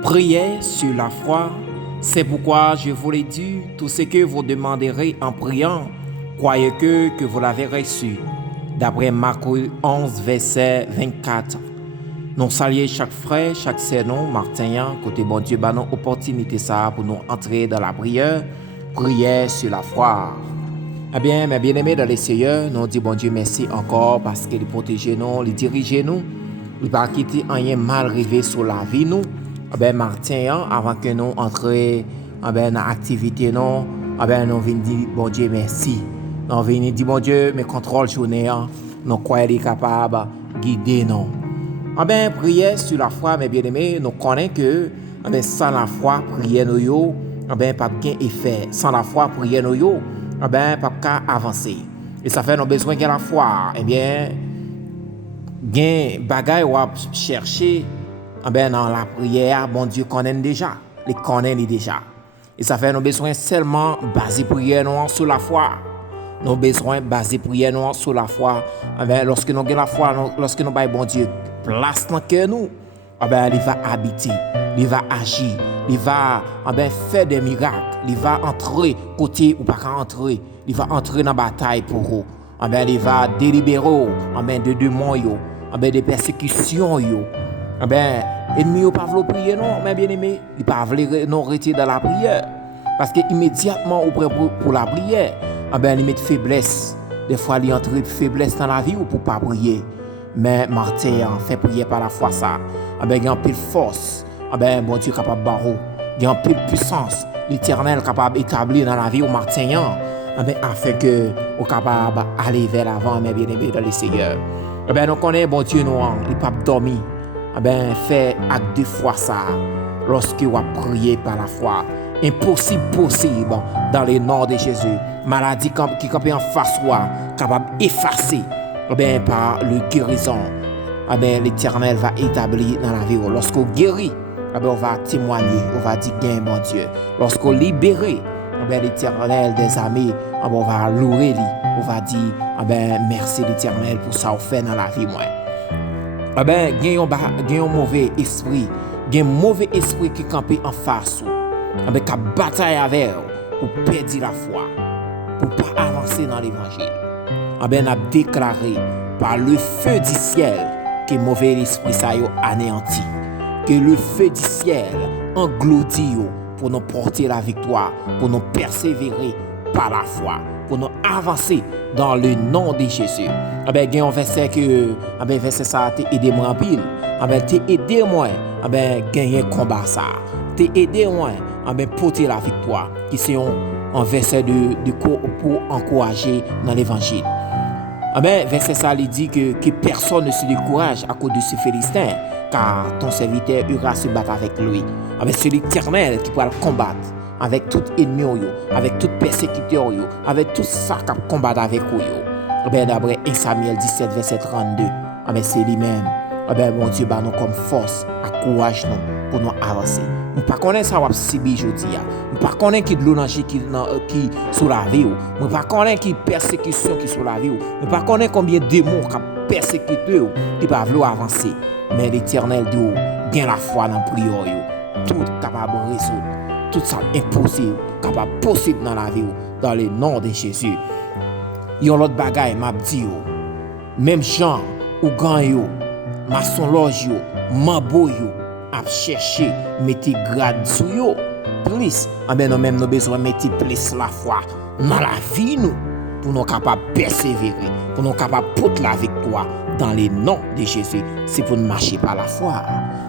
Priez sur la foi, c'est pourquoi je vous l'ai dit, tout ce que vous demanderez en priant, croyez que vous l'avez reçu. D'après Marc 11, verset 24. Nous saluons chaque frère, chaque sœur, Martin, côté bon Dieu, nous opportunité ça pour nous entrer dans la prière. Prière sur la foi. Eh bien, mes bien-aimés dans les Seigneurs, nous disons bon Dieu merci encore parce qu'il protège nous, il dirige nous, il ne va pas quitter rien mal arrivé sur la vie nous. Eh bien, Martin, avant que nous entrions dans l'activité, nous venons dire bon Dieu merci. Nous venons dire bon Dieu, mais contrôle journée, nous croyons qu'il est capable de guider nous. Eh bien, prière sur la foi, mes bien-aimés, nous connaissons que sans la foi, prière nous, pas de effet. Sans la foi, prière nous, pas qu'à avancer. Et ça fait nos besoins de la foi. Eh bien, gain bagaille ou chercher dans la prière, bon Dieu connaît déjà. Les connaît déjà. Et ça fait nos besoins seulement basés prière nous sur la foi. Nos besoins basés prière nous sur la foi. Eh bien, lorsque nous avons la foi, lorsque nous avons bon Dieu place dans cœur nous, il va habiter, il va agir, il va faire des miracles, il va entrer côté ou pas entrer, il va entrer dans la bataille pour vous. Il va délibérer de démons, des persécutions. Ennemi ne pas vouloir prier non, mais bien aimé, il pas vouloir non rester dans la prière parce que immédiatement auprès pour la prière, il met faiblesse. Des fois il entre faiblesse dans la vie ou pour pas prier. Mais Martin fait prier par la foi ça. Il y a un peu de force. Bon Dieu capable de barreau. Il y a un peu de puissance. L'Éternel capable d'établir dans la vie au Martin. Afin que vous capable d'aller vers l'avant, mes bien-aimés dans le Seigneur. Nous connaissons bon Dieu nous, il pas dormir. Fait acte de foi ça. Lorsque vous priez par la foi. Impossible possible dans le nom de Jésus. Maladie qui campe en face toi, capable d'effacer. Par le guérison, l'Éternel va établir dans la vie. Lorsqu'on guérit, on va témoigner, on va dire gain bon Dieu. Lorsqu'on libère, l'Éternel des amis, on va louer lui, on va dire merci l'Éternel pour ça qu'on fait dans la vie moi. Gain un mauvais esprit, gain mauvais esprit qui campe en face, qui bataille avec pour perdre la foi, pour pas avancer dans l'évangile. A déclaré par le feu du ciel que mauvais esprit ça yo anéanti, que le feu du ciel engloutit pour nous porter la victoire, pour nous persévérer par la foi, pour nous avancer dans le nom de Jésus. Il y a un verset que verset ça t'a aidé moi en pile, t'a aidé moi gagner combat ça, t'a aidé moi porter la victoire, qui c'est un verset pour encourager dans l'évangile. Verset ça il dit que personne ne se décourage à cause de ce Philistin, car ton serviteur ira se battre avec lui. C'est l'Éternel qui pourra le combattre avec tout ennemi, avec tout persécuteur, avec tout ça qui combat avec lui. D'après 1 Samuel 17, verset 32, c'est lui-même. Mon Dieu, nous comme force, encourage nous pour nous avancer. Nous ne connaissons pas ça va subir aujourd'hui. Nous ne connaissons pas qui de l'onanger qui sur la vie. Nous ne connaissons pas qui persécution qui sur la vie. Nous ne connaissons pas combien de démons qui persécutent qui peuvent vouloir avancer. Mais l'Éternel dit bien la foi dans la prière. Tout capable de résoudre. Tout ça impossible, capable possible dans la vie. Dans le nom de Jésus. Il y a l'autre bagaille, m'a dit. Même Jean ou Ganyo, maçon loge yo, mabo yo, a chercher mettre grade sou yo. Plus, nous même nous besoin mettre plus la foi dans la vie nous pour nous capable persévérer, pour nous capable porter la victoire dans le nom de Jésus. C'est pour nous marcher par la foi.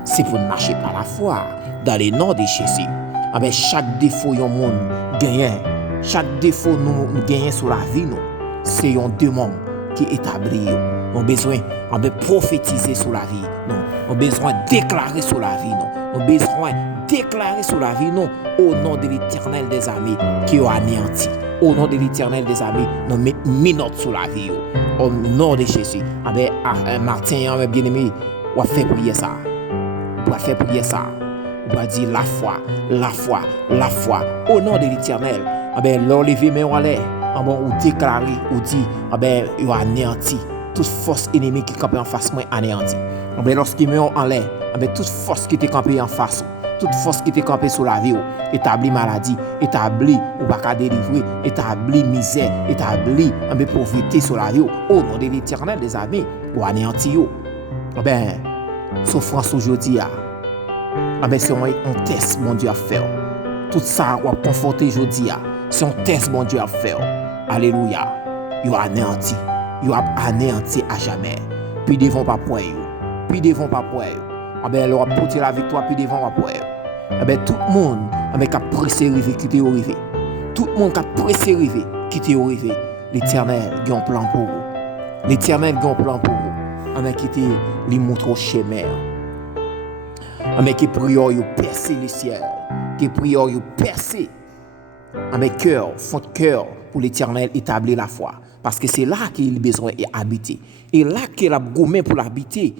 C'est pour nous marcher par la foi dans le nom de Jésus. Chaque défaut yon monde gagne, chaque défaut nous gagne sur la vie nous, c'est un démon qui établit. Nous avons besoin de prophétiser sur la vie. Nous avons besoin de déclarer sur la vie. Nous avons besoin de déclarer sur la vie au nom de l'Éternel des armées qui est anéanti. Au nom de l'Éternel des armées, nous mettons minutes sur la vie. Au nom de Jésus. Martin, bien-aimé, on va faire prier ça. On va faire prier ça. On va dire la foi, la foi, la foi. Au nom de l'Éternel. L'enlever mais on l'air. Ou déclarer, ou dire, il a anéanti. Toute force ennemie qui campe en face, moi anéanti. Lorsqu'il met en l'air, toute force qui était campée en face, toute force qui était campée sur la vie, établi maladie, établi ou pas qu'à délivrer, établi misère, établi pauvreté sur la vie, au nom de l'Éternel, des amis, ou anéanti. Souffrance aujourd'hui, c'est un test, mon Dieu, à faire. Tout ça, on va conforter aujourd'hui, c'est un test, mon Dieu, à faire. Alléluia. Yo anéanti. Yo anéanti à jamais. Puis devant pas pour eux. Puis devant pas pour eux. Leur apporter la victoire, puis devant pas pour eux. Tout le monde qui a pressé arriver, qui est arrivé. Tout le monde qui a pressé arriver, qui est arrivé. L'Éternel a un plan pour vous. L'Éternel a un plan pour vous. Qui te lui montre au chemin. Qui prière yo percer les ciels. Qui prière yo percer. Cœur, fond de cœur pour l'Éternel établir la foi. Parce que c'est là qu'il a besoin d'habiter. Et là qu'il a gommé pour l'habiter.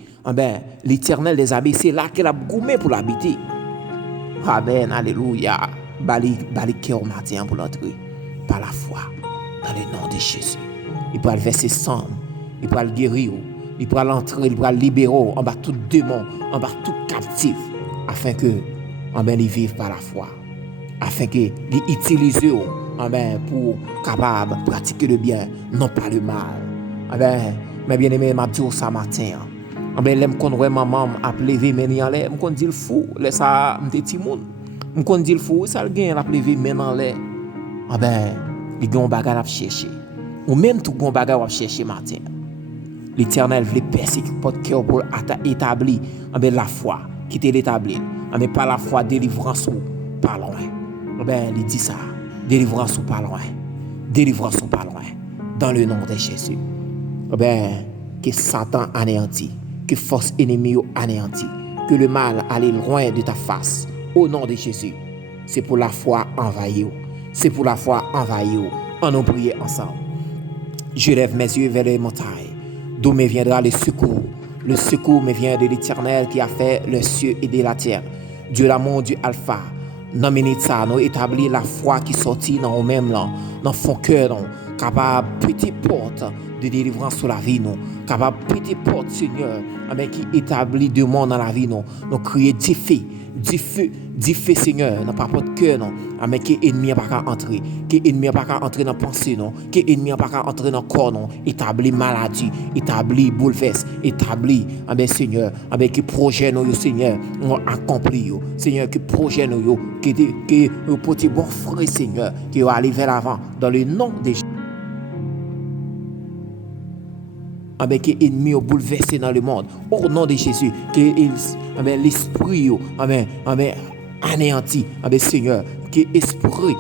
L'Éternel des amis, c'est là qu'il a gommé pour l'habiter. Amen, alléluia. Bali cœur matin pour l'entrer. Par la foi. Dans le nom de Jésus. Il peut le verser sang. Il peut le guérir. Il peut l'entrer. Il peut le libérer. En bas tout démon. En bas tout captif. Afin que, ils vivent par la foi. Afin qu'ils utilisent pour capable pratiquer le bien, non pas le mal. Mes bien-aimés, m'a dit ça matin. L'aime qu'on voit maman a levé men en l'air, m'kon dit le fou, laisse ça m'ti moun. M'kon dit le fou, ça le gain la levé men en l'air. Les gon bagarre à chercher. Ou même tout gon bagarre à chercher matin. L'Éternel veut persécuter votre cœur pour établir la foi qui t'est établie. Pas la foi délivrance ou pas loin. Il dit ça. Délivrance ou pas loin. Délivrance ou pas loin. Dans le nom de Jésus. Que Satan anéantit. Que force ennemie anéantit. Que le mal aille loin de ta face. Au nom de Jésus. C'est pour la foi envahie. C'est pour la foi envahie. On nous prie ensemble. Je lève mes yeux vers les montagnes. D'où me viendra le secours. Le secours me vient de l'Éternel qui a fait le ciel et de la terre. Dieu l'amour, Dieu Alpha. Dans minute ça, nous établir la foi qui sortit dans nous même là, dans fond cœur, capable petite porte de délivrance sur la vie nous, capable petite porte Seigneur, qui établit de monde dans la vie nous, nous crier du feu Seigneur, dans pas porte cœur non, qui ennemi pas qu'à entrer, qui ennemi pas qu'à entrer dans pensée non, qui ennemi pas qu'à entrer dans corps non, établit maladie, établit bouleverse, établit Seigneur, qui projet nous Seigneur, on accompli yo, Seigneur qui projet nous yo, qui petit bon frère Seigneur, qui va aller vers l'avant dans le nom de Jésus. Que ennemi bouleversé dans le monde au nom de Jésus que l'esprit anéanti Seigneur que esprit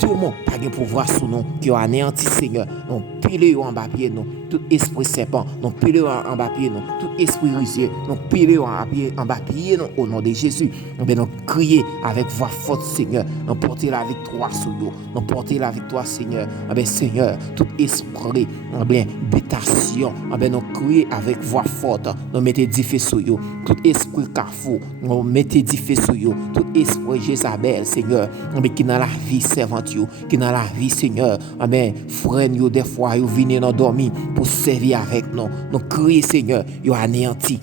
démon pas de pouvoir sur nous qui anéanti Seigneur on pile en bas pied nous tout esprit serpent nous pile en bas pied nous tout esprit rusé nous pile en bas pied nous au nom de Jésus nous crier avec voix forte Seigneur nous porter la victoire sur nous nous porter la victoire Seigneur Seigneur tout esprit bétation nous crier avec voix forte nous mettez du feu sur nous tout esprit carrefour nous mettez du feu sur nous tout esprit Jézabel Seigneur qui dans la vie servante qui dans la vie Seigneur frère des fois yo venir dans dormir pour servir avec nous nous crier Seigneur yo anéanti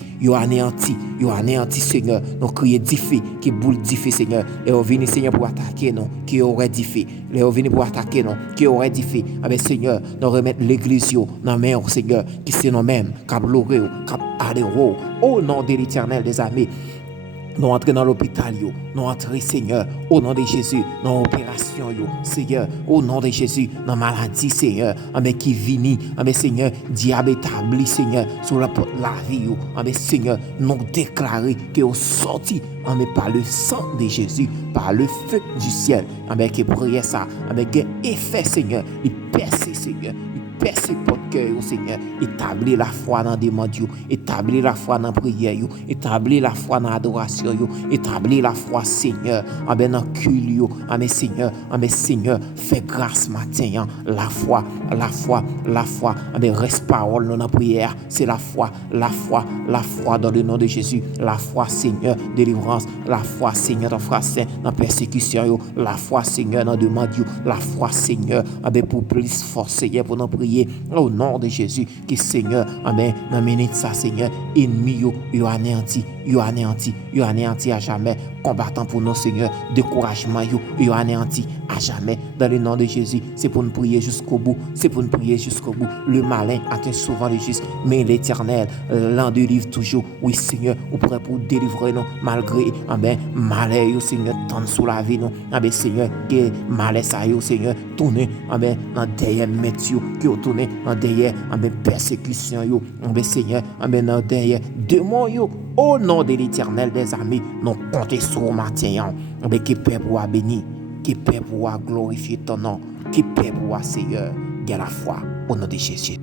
Seigneur nous crier du feu qui boule du feu Seigneur et on venir Seigneur pour attaquer nous qui aurait du feu les on venir pour attaquer nous qui aurait du feu Seigneur nous remettre l'église dans main Seigneur qui c'est nous même cap louer cap aller au nom de l'Éternel des armées. Nous entrons dans l'hôpital, nous entrons, Seigneur, au nom de Jésus, dans l'opération, Seigneur, au nom de Jésus, dans la maladie, Seigneur, qui vini, Seigneur, diable établi, Seigneur, sur la porte de la vie, Seigneur, nous déclarer que vous sorti, par le sang de Jésus, par le feu du ciel, qui brille ça, qui effet, Seigneur, il perce, Seigneur, percer votre cœur, Seigneur. Établir la foi dans des demandes, établir la foi dans la prière, établir la foi dans l'adoration, établir la foi, Seigneur, dans le culte, Seigneur, fais grâce matin, la foi, reste parole dans la prière, c'est la foi dans le nom de Jésus, la foi, Seigneur, délivrance, la foi, Seigneur, dans frère saint, dans persécution, la foi, Seigneur, dans demande, la foi, Seigneur, pour plus force, Seigneur, pour nous prier. prier au nom de Jésus que Seigneur, amen, dans minute ça Seigneur, ennemi yo anéanti à jamais, combattant pour nous Seigneur, découragement yo anéanti à jamais dans le nom de Jésus. C'est pour nous prier jusqu'au bout, le malin atteint souvent le juste, mais l'Éternel l'en délivre toujours. Oui Seigneur, ou prêt pour délivrer nous malgré amen malheur yo Seigneur tendre sous la vie nous. Amen Seigneur, que malheur ça yo Seigneur tourner amen dans derrière métier qui tourner dans derrière amen persécution yo. Amen Seigneur, amen dans derrière démon yo. Au nom de l'Éternel des armées, nous comptons sur matin. Amen qui Père pour bénir, qui Père pour glorifier ton nom, qui Père pour Seigneur, de la foi au nom de Jésus.